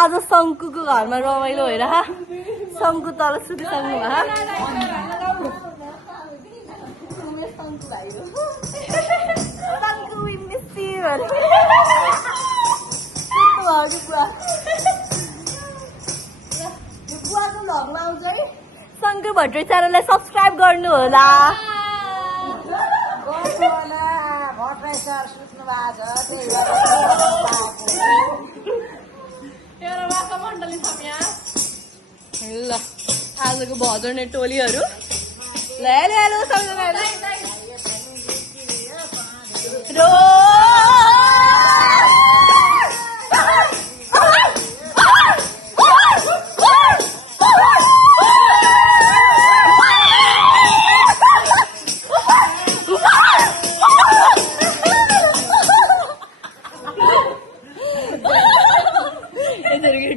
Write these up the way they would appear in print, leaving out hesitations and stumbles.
आज शङ्कुको घरमा रमाइलो होइन शङ्कु तल सुतिसक्नु शङ्कर भट्टराई च्यानललाई सब्सक्राइब गर्नु होला। ल आजको भजने टोलीहरू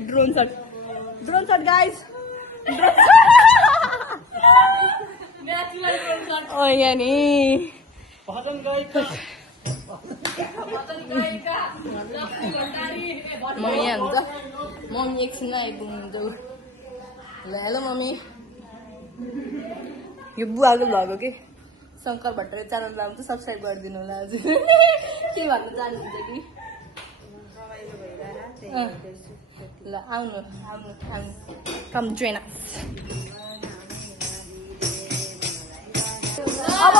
ड्रोन शॉट गाइस ओ यानी मम्मी हुन्छ मम्मी एकछिन आइपुग्नुहुन्छ ल मम्मी यो बुवाको भ्लग हो कि शङ्कर भट्टराई च्यानल नाम त सब्सक्राइब गरिदिनु होला हजुर के भन्न चाहनुहुन्छ कि ल आउनु कम जोइन अस। अब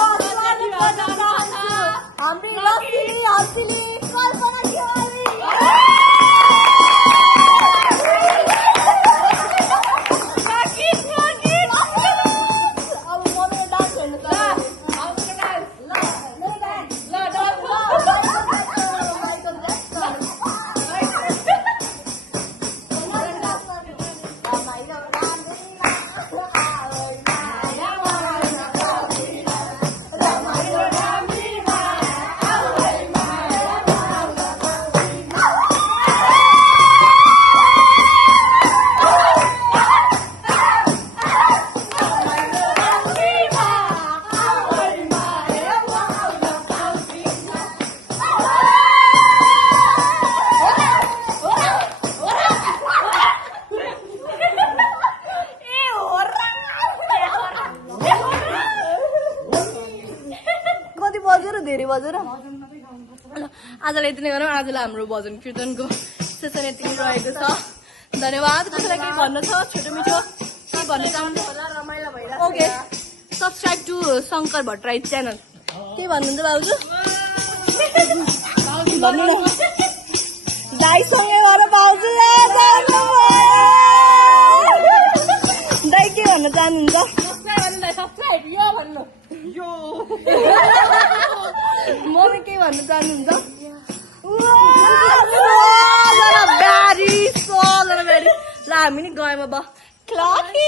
हाम्रो हसिली कल्पना तिवारी धेरै बजेर आजलाई यति नै गरौँ। आजलाई हाम्रो भजन कीर्तनको सेसन यति नै रहेको छ। धन्यवाद। कसैलाई केही भन्नु छ छोटो मिठो के भन्न चाहनुहुन्छ होला? रमाइलो भइरहेको छ। Okay subscribe to Shankar Bhattarai channel. के भन्नुहुन्छ भाउजू? भन्नु न दाइसँगै गएर भाउजू भन्न चाहनुहुन्छ मम्मी के भन्न चाहनुहुन्छ ल हामी नि गयौँ अब क्लकी